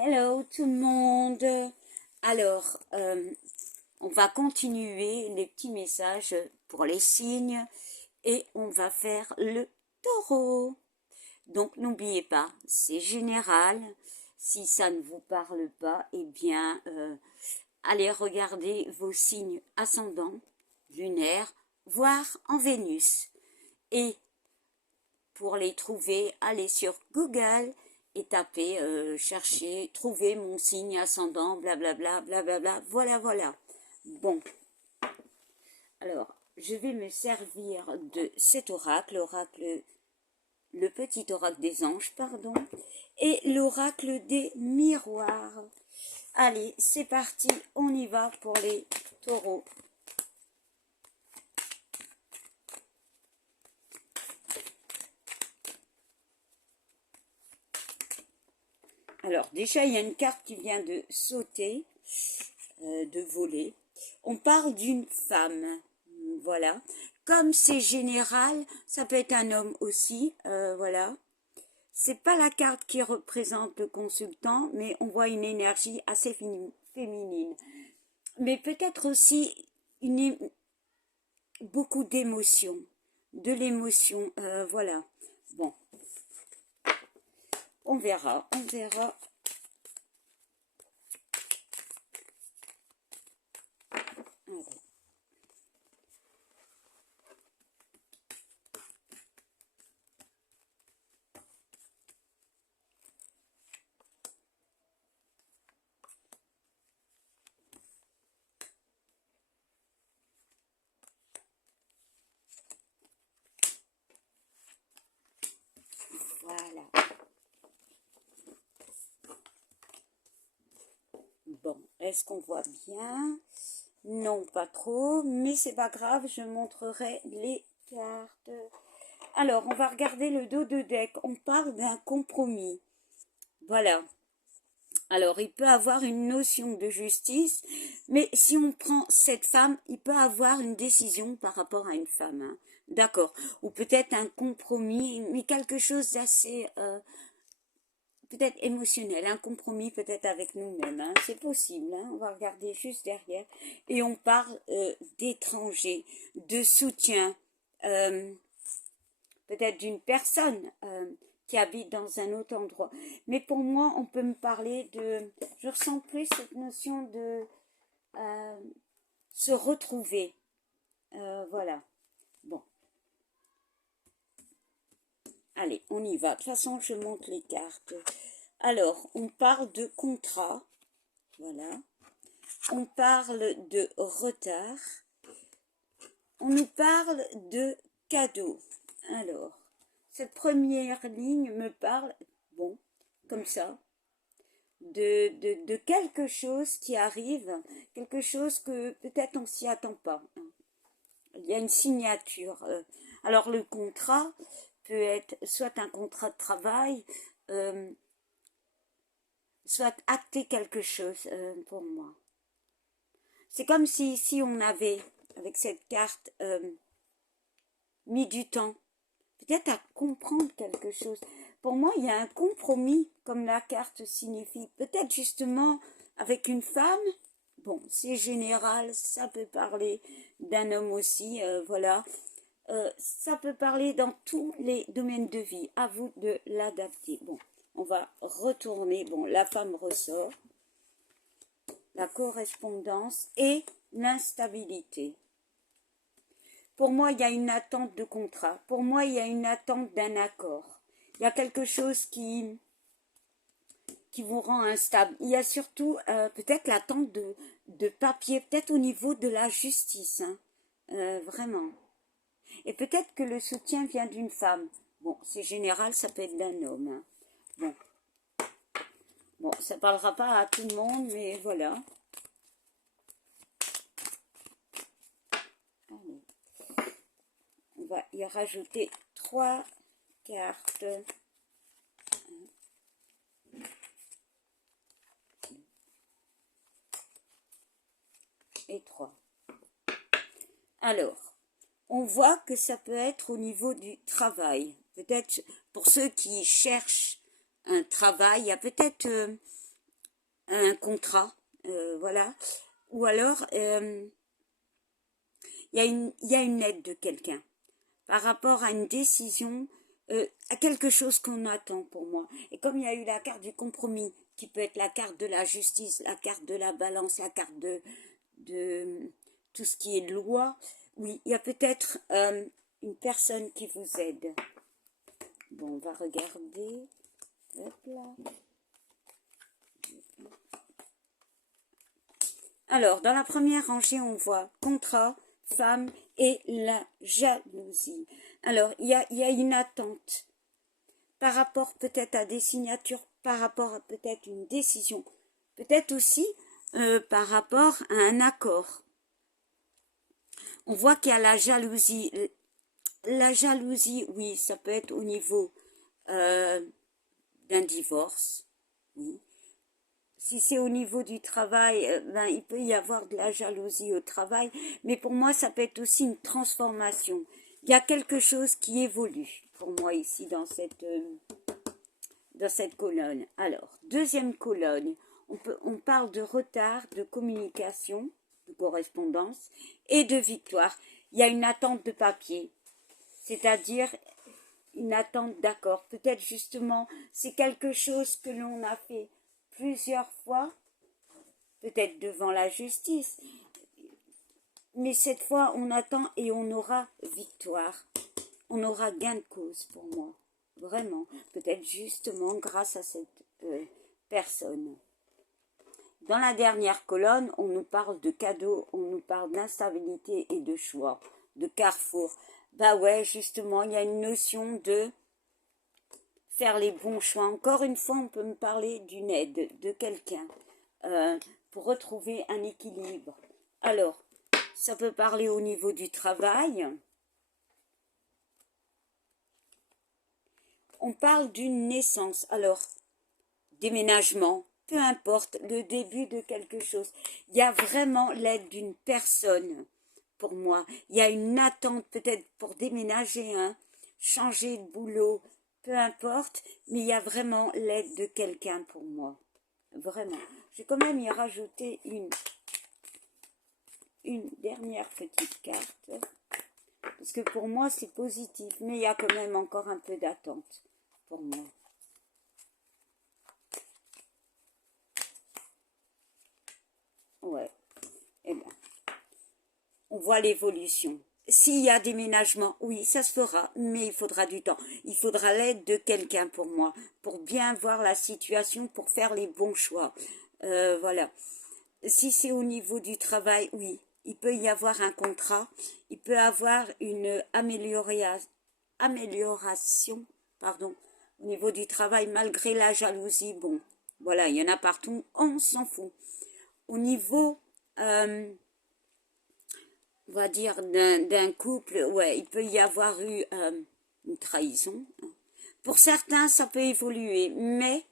Hello tout le monde. Alors, on va continuer les petits messages pour les signes et on va faire le taureau. Donc n'oubliez pas, c'est général. Si ça ne vous parle pas, eh bien, allez regarder vos signes ascendants, lunaires, voire en Vénus. Et pour les trouver, allez sur Google et tapez, cherchez, trouver mon signe ascendant, blablabla, blablabla, voilà, voilà. Bon, alors, je vais me servir de cet oracle, le petit oracle des anges, pardon, et l'oracle des miroirs. Allez, c'est parti, on y va pour les taureaux. Alors, déjà, il y a une carte qui vient de sauter, de voler. On parle d'une femme, voilà. Comme c'est général, ça peut être un homme aussi, voilà. C'est pas la carte qui représente le consultant, mais on voit une énergie assez féminine. Mais peut-être aussi beaucoup d'émotions, de l'émotion, voilà. Bon, on verra, on verra. Voilà. Bon, est-ce qu'on voit bien? Non, pas trop, mais c'est pas grave, je montrerai les cartes. Alors, on va regarder le dos de deck. On parle d'un compromis. Voilà. Alors, il peut avoir une notion de justice, mais si on prend cette femme, il peut avoir une décision par rapport à une femme. Hein. D'accord. Ou peut-être un compromis, mais quelque chose d'assez peut-être émotionnel, un compromis peut-être avec nous-mêmes, hein. C'est possible, hein. On va regarder juste derrière. Et on parle d'étrangers, de soutien, euh, peut-être d'une personne qui habite dans un autre endroit. Mais pour moi, on peut me parler de... Je ressens plus cette notion de se retrouver. Voilà. Bon. Allez, on y va. De toute façon, je monte les cartes. Alors, on parle de contrat. Voilà. On parle de retard. On nous parle de cadeau. Alors, cette première ligne me parle, bon, comme ça, de quelque chose qui arrive, quelque chose que peut-être on s'y attend pas. Il y a une signature. Alors, le contrat peut être soit un contrat de travail, soit acter quelque chose pour moi. C'est comme si on avait, avec cette carte, mis du temps, peut-être à comprendre quelque chose. Pour moi, il y a un compromis, comme la carte signifie. Peut-être justement avec une femme, bon, c'est général, ça peut parler d'un homme aussi, voilà. Ça peut parler dans tous les domaines de vie. À vous de l'adapter. Bon, on va retourner. Bon, la femme ressort. La correspondance et l'instabilité. Pour moi, il y a une attente de contrat. Pour moi, il y a une attente d'un accord. Il y a quelque chose qui vous rend instable. Il y a surtout peut-être l'attente de papier, peut-être au niveau de la justice. Hein. Vraiment. Et peut-être que le soutien vient d'une femme. Bon, c'est général, ça peut être d'un homme. Hein. Bon. Bon, ça ne parlera pas à tout le monde, mais voilà. Allez. On va y rajouter 3 cartes. Et 3. Alors, on voit que ça peut être au niveau du travail. Peut-être pour ceux qui cherchent un travail, il y a peut-être un contrat, voilà. Ou alors, il y a une aide de quelqu'un par rapport à une décision, à quelque chose qu'on attend pour moi. Et comme il y a eu la carte du compromis, qui peut être la carte de la justice, la carte de la balance, la carte de tout ce qui est loi, oui, il y a peut-être une personne qui vous aide. Bon, on va regarder. Hop là. Alors, dans la première rangée, on voit contrat, femme et la jalousie. Alors, il y a une attente par rapport peut-être à des signatures, par rapport à peut-être une décision, peut-être aussi par rapport à un accord. On voit qu'il y a la jalousie. La jalousie, oui, ça peut être au niveau d'un divorce, oui. Si c'est au niveau du travail, ben, il peut y avoir de la jalousie au travail, mais pour moi, ça peut être aussi une transformation. Il y a quelque chose qui évolue pour moi ici dans cette colonne. Alors, deuxième colonne, on parle de retard, de communication, de correspondance et de victoire. Il y a une attente de papier, c'est-à-dire une attente d'accord. Peut-être justement, c'est quelque chose que l'on a fait plusieurs fois, peut-être devant la justice, mais cette fois on attend et on aura victoire, on aura gain de cause pour moi, vraiment, peut-être justement grâce à cette personne. Dans la dernière colonne, on nous parle de cadeaux, on nous parle d'instabilité et de choix, de carrefour. Bah ouais, justement, il y a une notion de faire les bons choix. Encore une fois, on peut me parler d'une aide, de quelqu'un, pour retrouver un équilibre. Alors, ça peut parler au niveau du travail. On parle d'une naissance. Alors, déménagement, peu importe, le début de quelque chose. Il y a vraiment l'aide d'une personne pour moi. Il y a une attente peut-être pour déménager, hein, changer de boulot, peu importe, mais il y a vraiment l'aide de quelqu'un pour moi. Vraiment. Je vais quand même y rajouter une dernière petite carte. Parce que pour moi, c'est positif. Mais il y a quand même encore un peu d'attente pour moi. Ouais. Eh ben, on voit l'évolution. S'il y a déménagement, oui, ça se fera, mais il faudra du temps. Il faudra l'aide de quelqu'un pour moi, pour bien voir la situation, pour faire les bons choix. Voilà. Si c'est au niveau du travail, oui, il peut y avoir un contrat, il peut y avoir une amélioration, pardon, au niveau du travail, malgré la jalousie. Bon, voilà, il y en a partout, on s'en fout. Au niveau... on va dire, d'un couple, ouais, il peut y avoir eu une trahison. Pour certains, ça peut évoluer, mais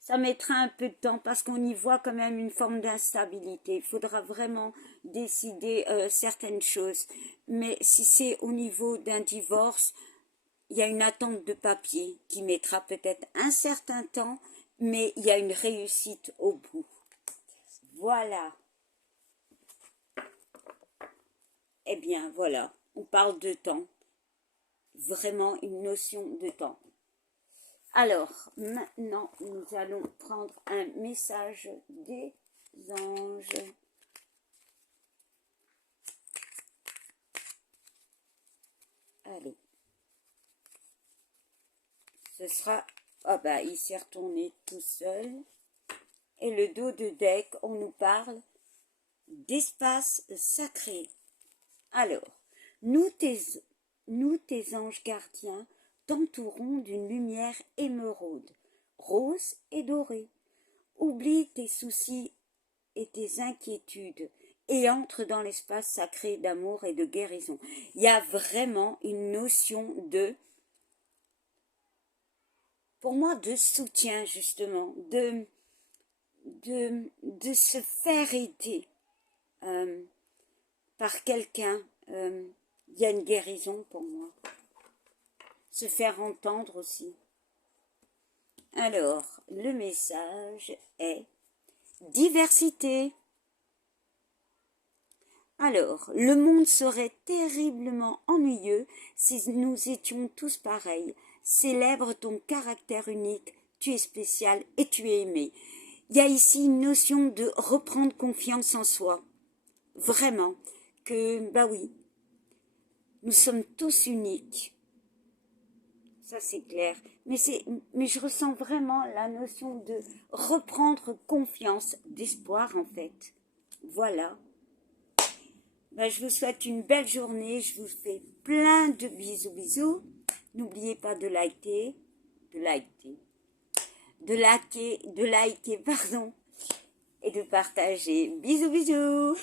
ça mettra un peu de temps parce qu'on y voit quand même une forme d'instabilité. Il faudra vraiment décider certaines choses. Mais si c'est au niveau d'un divorce, il y a une attente de papier qui mettra peut-être un certain temps, mais il y a une réussite au bout. Voilà. Eh bien, voilà, on parle de temps, vraiment une notion de temps. Alors, maintenant, nous allons prendre un message des anges. Allez. Ce sera... Ah bah, il s'est retourné tout seul. Et le dos de deck, on nous parle d'espace sacré. Alors, nous tes anges gardiens, t'entourons d'une lumière émeraude, rose et dorée. Oublie tes soucis et tes inquiétudes et entre dans l'espace sacré d'amour et de guérison. Il y a vraiment une notion pour moi, de soutien justement, de se faire aider par quelqu'un. Il y a une guérison pour moi. Se faire entendre aussi. Alors, le message est diversité. Alors, le monde serait terriblement ennuyeux si nous étions tous pareils. Célèbre ton caractère unique, tu es spécial et tu es aimé. Il y a ici une notion de reprendre confiance en soi. Vraiment, que, bah oui, nous sommes tous uniques. Ça c'est clair. Mais je ressens vraiment la notion de reprendre confiance, d'espoir en fait. Voilà. Ben, je vous souhaite une belle journée. Je vous fais plein de bisous. N'oubliez pas de liker, pardon, et de partager. Bisous.